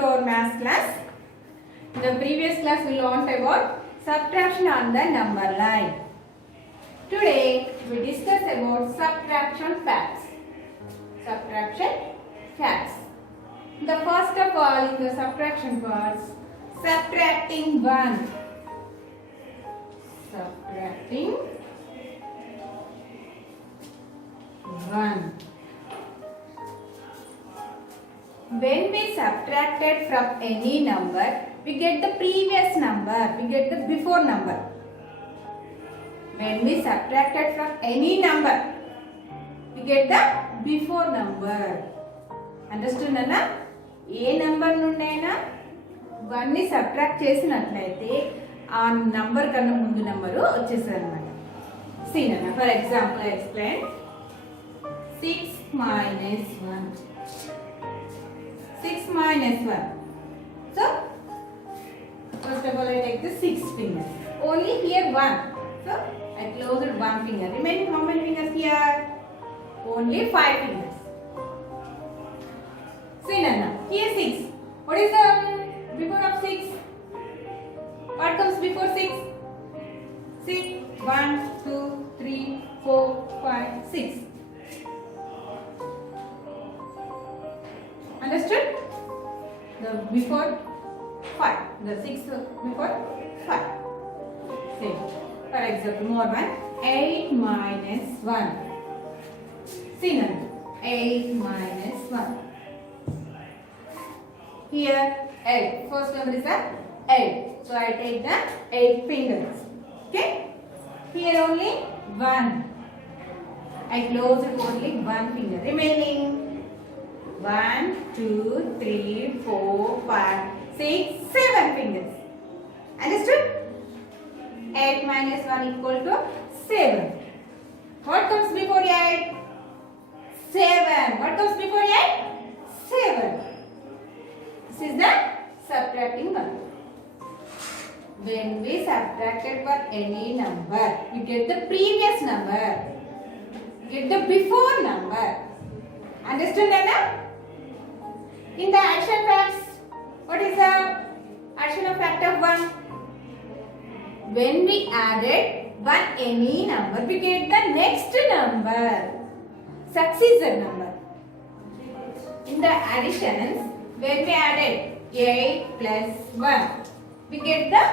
to our math class. In the previous class we learned about subtraction on the number line. Today we discuss about subtraction facts. Subtraction facts. The first of all in the subtraction parts, subtracting 1. Subtracting 1. When we subtracted from any number, we get the previous number, we get the before number. When we subtracted from any number, we get the before number. Understood Nana? A number నుండైనా 1 ని subtract చేసినట్లయితే ఆ number కన్నా ముందు number వచ్చేస్తుంది అన్నమాట. See Nana, for example I explain 6 minus 1. 6 minus 1. So, first of all I take the 6 fingers. Only here 1. So, I close it 1 finger. Remaining how many fingers here? Only 5 fingers. See Nana, here 6. What is the before of 6? What comes before 6? 6. 1, 2, 3, 4, 5, 6. Understood? The before 5. The 6 before 5. Same. For example, more one. 8 minus 1. See now. 8 minus 1. Here 8. First number is the 8. So I take the 8 fingers. Okay? Here only 1. I close it only 1 finger. Remaining 1, 2, 3, 4, 5, 6, 7 fingers. Understood? 8 minus 1 equal to 7. What comes before 8? 7. What comes before 8? 7. This is the subtracting one. When we subtracted for any number, you get the previous number. Get the before number. Understood, Nana? In the action facts, what is the action of fact of 1? When we added one any number, we get the next number, successor number. In the additions, when we added 8 plus 1, we get the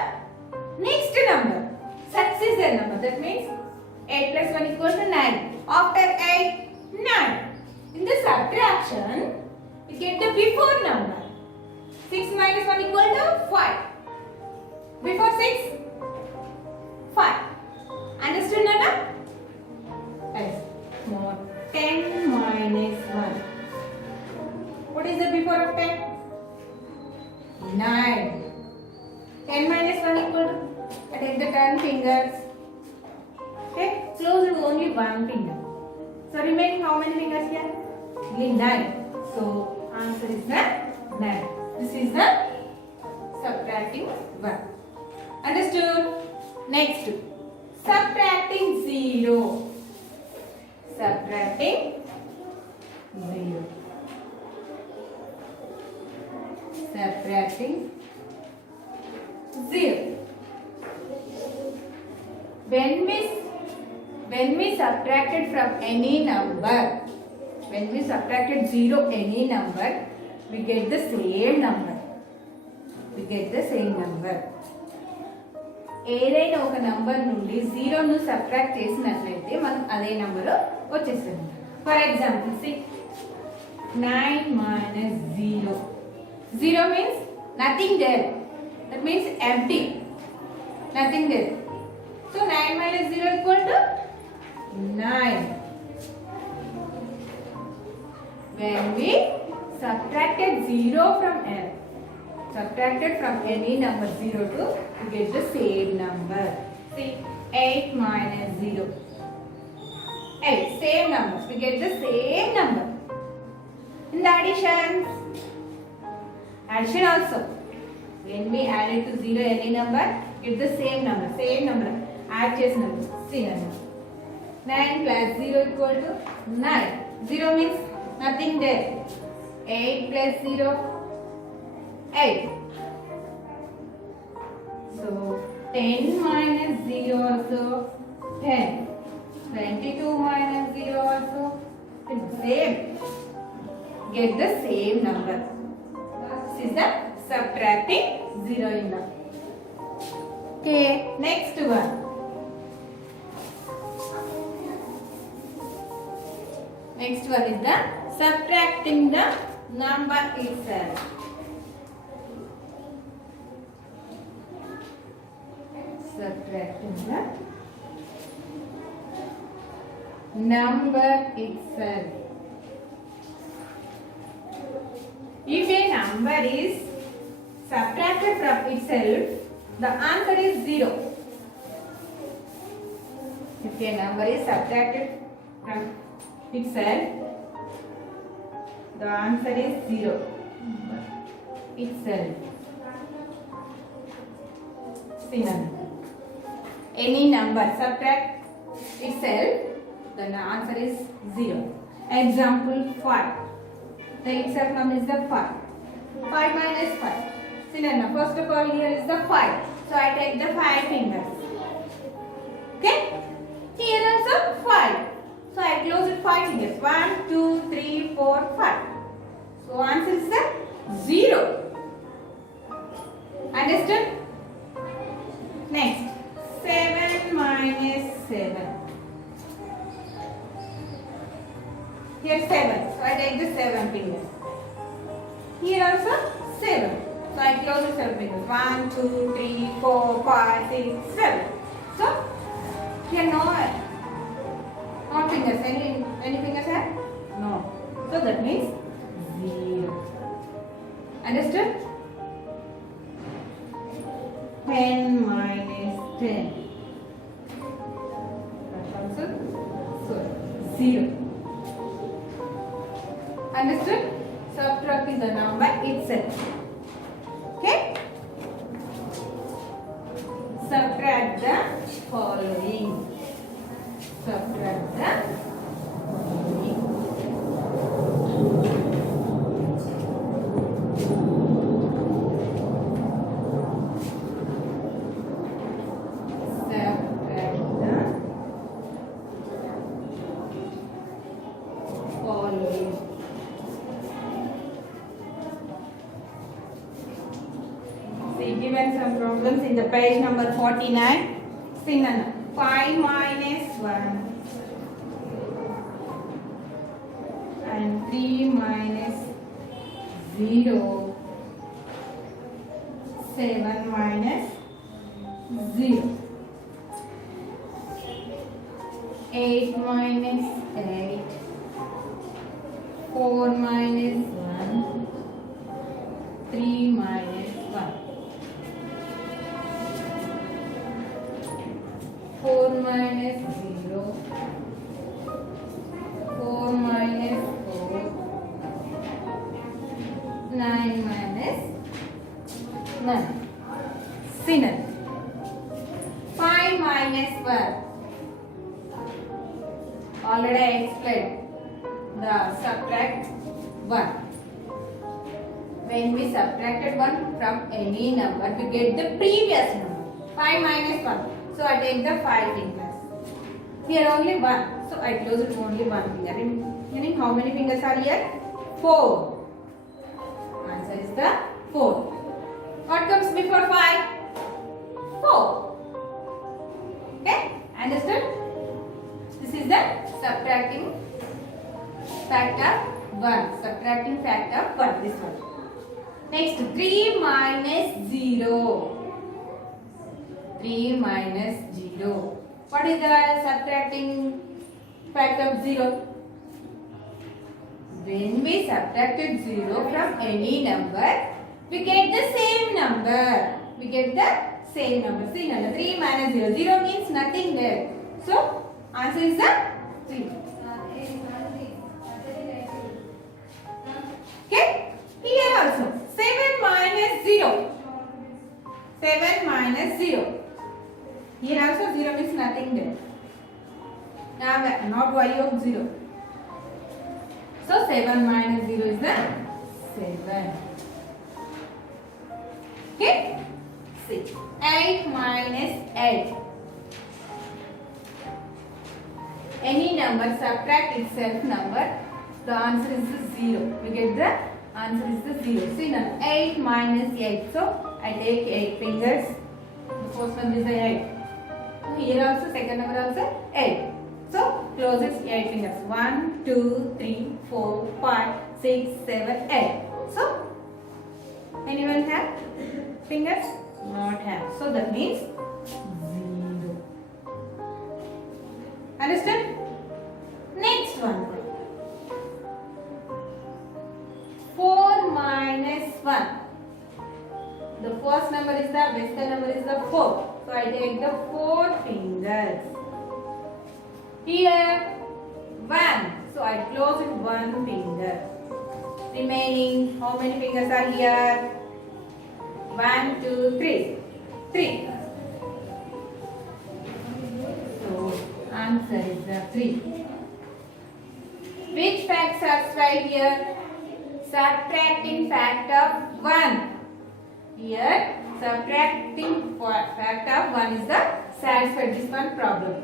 next number, successor number. That means 8 plus 1 equals to 9. After 8, 9. In the subtraction, we get the before number. 6 minus 1 equal to 5. Before 6, 5. Understood, Nana? Yes. More. 10 minus 1. What is the before of 10? 9. 10 minus 1 equal to? I take the 10 fingers. Okay? Close it only 1 finger. So remaining how many fingers here? Only 9. So answer is the 9. This is the subtracting 1. Understood? Next, subtracting 0. Subtracting 0. Subtracting 0. When we subtracted from any number, when we subtracted 0 any number, we get the same number. We get the same number. ఏదైనా ఒక number నుండి 0 ను subtract చేసినట్లయితే మనకు అదే number వచ్చేస్తుంది. For example 9 minus 0. 0 means nothing there. That means empty. Nothing there. So 9 minus 0 equal to 9. When we subtracted 0 from any number 0 to, we get the same number. See, 8 minus 0. 8, same numbers. We get the same number. In the addition also. When we add it to 0 any number, get the same number. Add chase number. See number. 9 plus 0 equal to 9. 0 means nothing there. 8 plus 0, 8. So 10 minus 0 also 10. 22 minus 0 also is same. Get the same number. This is the subtracting 0 in the. Okay, next one. Next one is the subtracting the number itself. Subtracting the number itself. If a number is subtracted from itself, the answer is 0. If a number is subtracted from itself, the answer is 0. Itself. Synonym. Any number subtract itself, then the answer is 0. Example 5. The itself number is the 5. 5 minus 5. Synonym. First of all, here is the 5. So I take the 5 fingers. Okay? Here also 5. So I close with 5 fingers. 1, 2, 3, 4, 5. So answer is the 0. Understood? Next. 7 minus 7. Here 7. So I take the 7 fingers. Here also 7. So I close with 7 fingers. 1, 2, 3, 4, 5, 6, 7. So here no fingers. Any fingers here? No. So that means 0. Understood? 10 minus 10. That also 0. Understood? Subtracting the number itself. Okay? Subtract the following. Subtract the following. Given some problems in the page number 49. Synonym. 5 minus 1 and 3 minus 0. 7 minus 0. 8 minus 8. 4 minus 1. 3 minus 1. 4 minus 0, 4 minus 4, 9 minus 9. Synonym. 5 minus 1. Already I explained the subtract 1. When we subtracted 1 from any number, we get the previous number. 5 minus 1. So I take the 5 fingers. Here only 1. So I close it only 1 finger. Meaning how many fingers are here? 4. Answer is the 4. What comes before 5? 4. Okay? Understood? This is the subtracting factor 1. Subtracting factor 1. This one. Next, 3 minus 0. 3 minus 0. What is the subtracting factor of 0? When we subtracted 0 from any number, we get the same number. We get the same number. See, 3 minus 0. 0 means nothing there. So, answer is the 3. Okay? Here also. 7 minus 0. 7 minus 0. Here also 0 means nothing there. Not y of 0. So 7 minus 0 is the 7. Okay? See. 8 minus 8. Any number subtract itself number, the answer is the 0. We get the answer is the 0. See now, 8 minus 8. So, I take 8 fingers. The first number is the 8. Here also, second number also 8. So, close it 8 fingers. 1, 2, 3, 4, 5, 6, 7, 8. So, anyone have fingers? Not have. So, that means 0. Understand? Next one. 4 minus 1. The first number is the best number is the 4. So I take the 4 fingers. Here 1. So I close it 1 finger. Remaining, how many fingers are here? 1, 2, 3. 3. So answer is the 3. Which fact satisfied here? Subtracting fact of 1. Here, subtracting fact of 1 is the satisfied this one problem.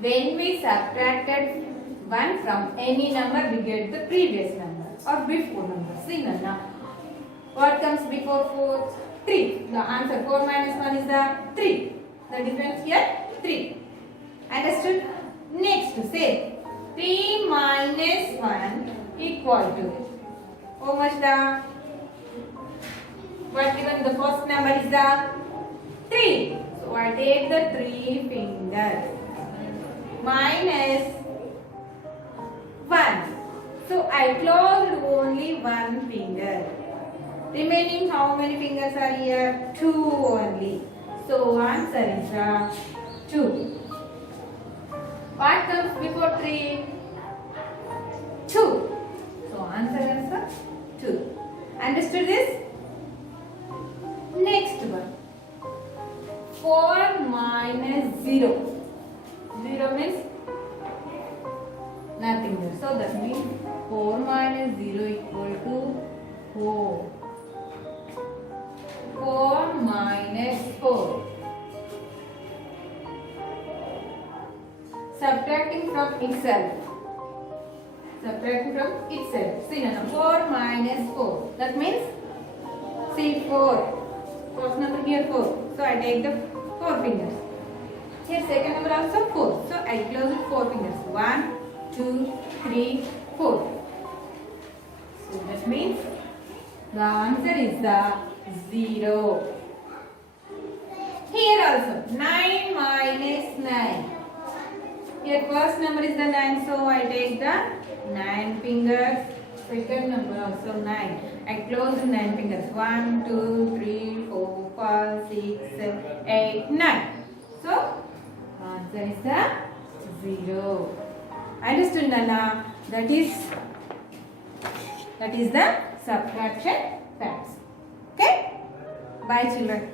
When we subtracted 1 from any number, we get the previous number or before number. See now, what comes before 4? 3. The answer 4 minus 1 is the 3. The difference here 3. Understood? Next, say 3 minus 1 equal to how much the what given the first number is the 3. So I take the 3 fingers minus 1. So I closed only 1 finger. Remaining how many fingers are here? 2 only. So answer is 2. What comes before 3? 2. So answer is 2. Understood this? Next one. 4 minus 0. 0 means nothing there. So that means 4 minus 0 equal to 4. 4 minus 4. Subtracting from itself. Subtracting from itself. See now, 4 minus 4. That means, see 4. First number here 4. So I take the 4 fingers. Here second number also 4. So I close it 4 fingers. 1, 2, 3, 4. So that means the answer is the 0. Here also 9 minus 9. Here first number is the 9. So I take the 9 fingers. Second number also 9. I close 9 fingers. 1, 2, 3, 4, 5, 6, 7, 8, 9. So, answer is the 0. Understood, Nana? That is the subtraction facts. Okay? Bye, children.